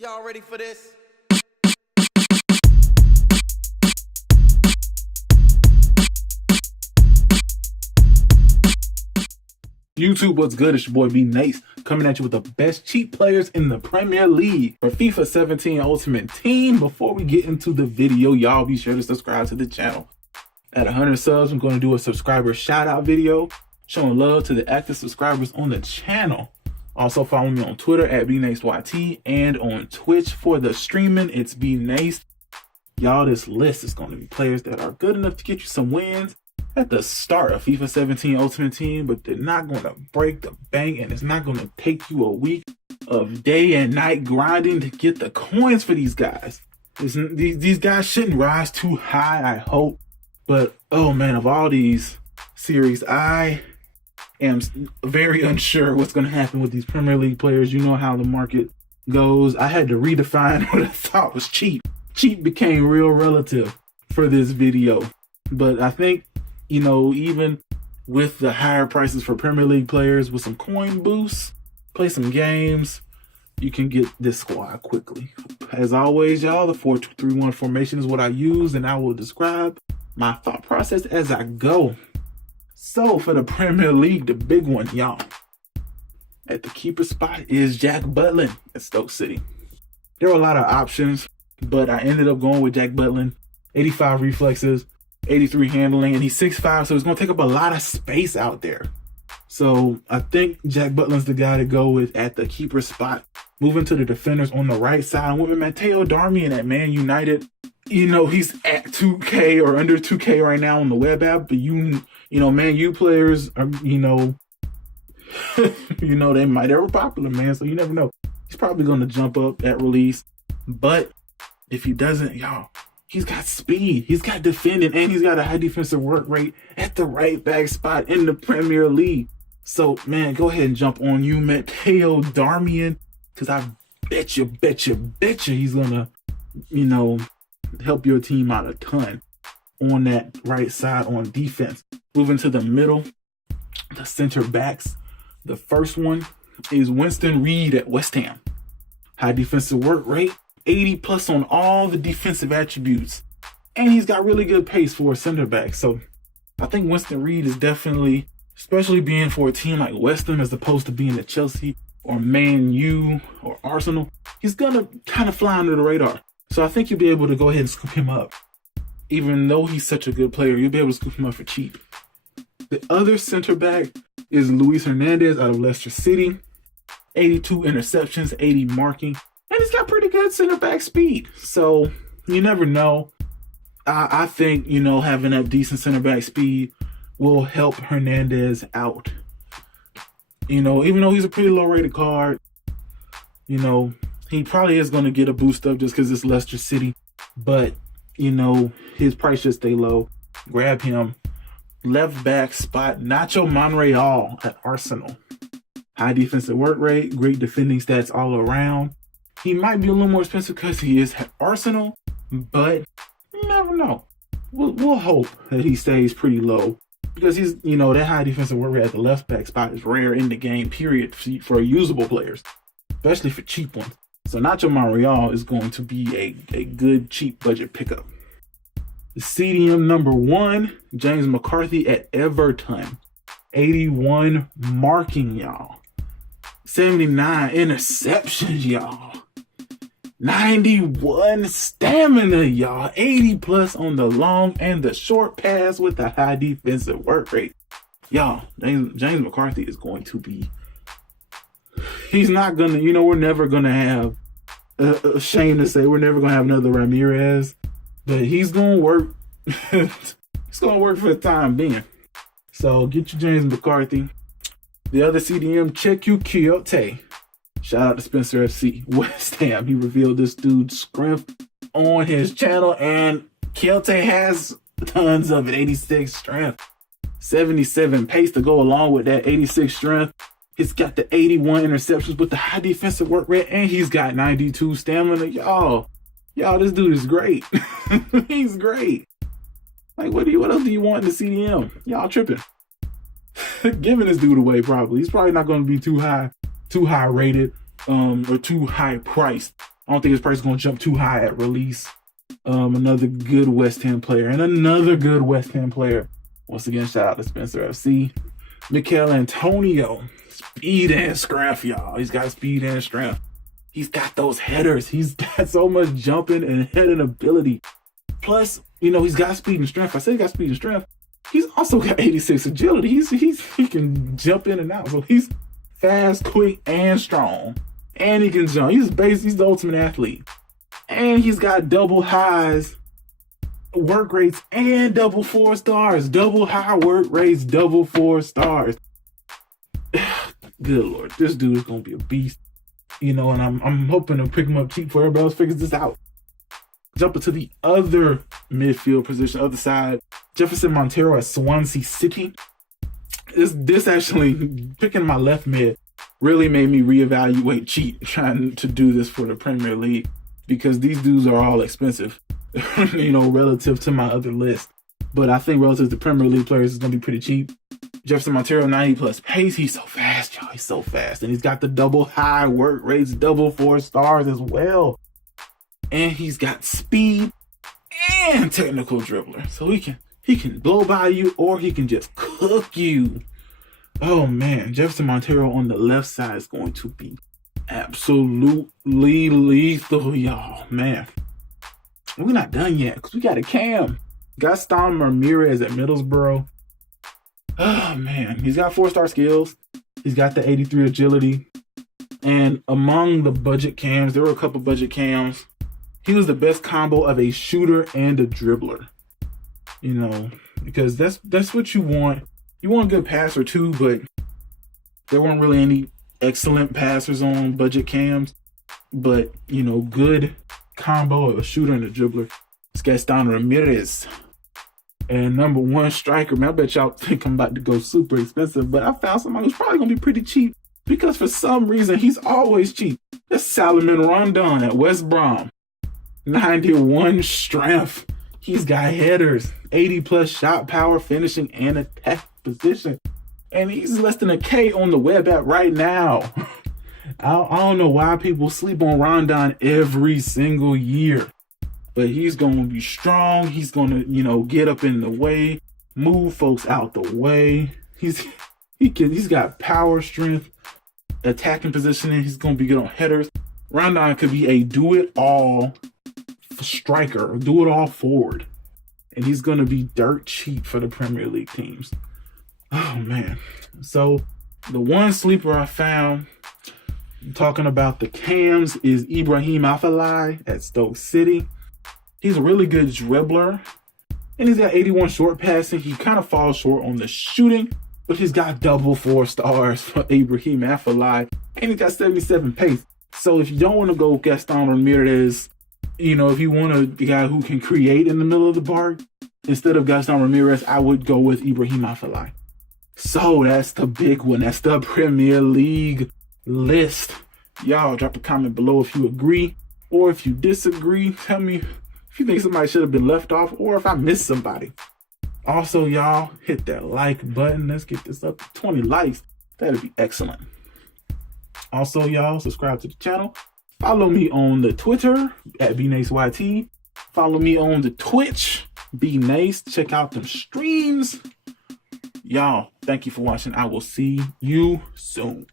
Y'all ready for this? YouTube, what's good? It's your boy B Nace coming at you with the best cheap players in the Premier League for FIFA 17 Ultimate Team. Before we get into the video, y'all be sure to subscribe to the channel. At 100 subs, I'm going to do a subscriber shout out video showing love to the active subscribers on the channel. Also follow me on Twitter at BNaceYT and on Twitch for the streaming. It's B Nace. Y'all, this list is going to be players that are good enough to get you some wins at the start of FIFA 17 Ultimate Team, but they're not going to break the bank, and it's not going to take you a week of day and night grinding to get the coins for these guys. These guys shouldn't rise too high, I hope. But, oh man, of all these series, I am very unsure what's going to happen with these Premier League players. You know how the market goes. I had to redefine what I thought was cheap. Cheap became real relative for this video. But I think, you know, even with the higher prices for Premier League players, with some coin boosts, play some games, you can get this squad quickly. As always, y'all, the 4-2-3-1 formation is what I use, and I will describe my thought process as I go. So for the Premier League, the big one, y'all, at the keeper spot is Jack Butland at Stoke City. There were a lot of options, but I ended up going with Jack Butland. 85 reflexes, 83 handling, and he's 6'5", so it's going to take up a lot of space out there. So I think Jack Butland's the guy to go with at the keeper spot. Moving to the defenders on the right side, I went with Matteo Darmian at Man United. You know, he's at 2K or under 2K right now on the web app, but you know, Man U players are, you know, they're popular, man, so you never know. He's probably going to jump up at release, but if he doesn't, y'all, he's got speed, he's got defending, and he's got a high defensive work rate at the right back spot in the Premier League. So, man, go ahead and jump on you, Matteo Darmian, because I bet you he's going to, you know, help your team out a ton on that right side on defense. Moving to the middle, the center backs. The first one is Winston Reid at West Ham. High defensive work rate, 80 plus on all the defensive attributes. And he's got really good pace for a center back. So I think Winston Reid is definitely, especially being for a team like West Ham as opposed to being at Chelsea or Man U or Arsenal, he's going to kind of fly under the radar. So I think you'll be able to go ahead and scoop him up. Even though he's such a good player, you'll be able to scoop him up for cheap. The other center back is Luis Hernandez out of Leicester City. 82 interceptions, 80 marking. And he's got pretty good center back speed. So you never know. I think, you know, having that decent center back speed will help Hernandez out. You know, even though he's a pretty low rated card, you know, he probably is going to get a boost up just because it's Leicester City. But, you know, his price should stay low. Grab him. Left back spot, Nacho Monreal at Arsenal. High defensive work rate, great defending stats all around. He might be a little more expensive because he is at Arsenal, but you never know. We'll hope that he stays pretty low because he's, you know, that high defensive work rate at the left back spot is rare in the game, period, for usable players, especially for cheap ones. So Nacho Monreal is going to be a good cheap budget pickup. The CDM number 1, James McCarthy at Everton. 81 marking, y'all. 79 interceptions, y'all. 91 stamina, y'all. 80 plus on the long and the short pass with the high defensive work rate. Y'all, James McCarthy is going to be... He's not going to, you know, we're never going to have... a shame to say, we're never going to have another Ramirez. But he's going to work. It's going to work for the time being. So get your James McCarthy. The other CDM, Cheku Kyote. Shout out to Spencer FC. West Ham. He revealed this dude's strength on his channel. And Kyote has tons of it. 86 strength. 77 pace to go along with that 86 strength. He's got the 81 interceptions with the high defensive work rate. And he's got 92 stamina. Y'all, this dude is great. He's great. Like, what else do you want in the CDM? Y'all tripping. Giving this dude away probably. He's probably not going to be too high rated or too high priced. I don't think his price is going to jump too high at release. Another good West Ham player and another good West Ham player. Once again, shout out to Spencer FC. Mikel Antonio, speed and strength, y'all. He's got speed and strength. He's got those headers. He's got so much jumping and heading ability. Plus, you know, he's got speed and strength. I said he got speed and strength. He's also got 86 agility. He can jump in and out. So he's fast, quick, and strong. And he can jump. He's the ultimate athlete. And he's got double highs, work rates, and double 4 stars. Double high work rates, double 4 stars. Good Lord, this dude is gonna be a beast. You know, and I'm hoping to pick him up cheap before everybody else figures this out. Jumping to the other midfield position, other side, Jefferson Montero at Swansea City. This actually, picking my left mid really made me reevaluate cheat trying to do this for the Premier League, because these dudes are all expensive, you know, relative to my other list. But I think relative to Premier League players, it's going to be pretty cheap. Jefferson Montero, 90 plus pace. He's so fast, y'all. He's so fast. And he's got the double high work rates, double 4 stars as well. And he's got speed and technical dribbler. So he can blow by you, or he can just cook you. Oh man, Jefferson Montero on the left side is going to be absolutely lethal, y'all. Man, we're not done yet because we got a cam. Gaston Ramirez at Middlesbrough. Oh man, he's got 4-star skills. He's got the 83 agility. And among the budget cams, there were a couple budget cams. He was the best combo of a shooter and a dribbler. You know, because that's what you want. You want a good passer too, but there weren't really any excellent passers on budget cams. But, you know, good combo of a shooter and a dribbler. It's Gaston Ramirez. And number 1 striker, man, I bet y'all think I'm about to go super expensive, but I found somebody who's probably going to be pretty cheap, because for some reason he's always cheap. That's Salomon Rondon at West Brom. 91 strength. He's got headers, 80 plus shot power, finishing, and attack position. And he's less than a K on the web app right now. I don't know why people sleep on Rondon every single year. But he's going to be strong. He's going to, you know, get up in the way, move folks out the way. He's got power, strength, attacking positioning. He's going to be good on headers. Rondon could be a do-it-all striker, do-it-all forward. And he's going to be dirt cheap for the Premier League teams. Oh, man. So the one sleeper I found, talking about the cams, is Ibrahim Afellay at Stoke City. He's a really good dribbler, and he's got 81 short passing. He kind of falls short on the shooting, but he's got double 4 stars for Ibrahim Afellay, and he's got 77 pace. So if you don't want to go Gaston Ramirez, you know, if you want a guy who can create in the middle of the park, instead of Gaston Ramirez, I would go with Ibrahim Afellay. So that's the big one. That's the Premier League list. Y'all drop a comment below if you agree, or if you disagree. Tell me if you think somebody should have been left off, or if I missed somebody. Also, y'all, hit that like button. Let's get this up to 20 likes. That'd be excellent. Also, y'all, subscribe to the channel. Follow me on the Twitter at BNaceYT. Follow me on the Twitch, BNace. Check out them streams. Y'all, thank you for watching. I will see you soon.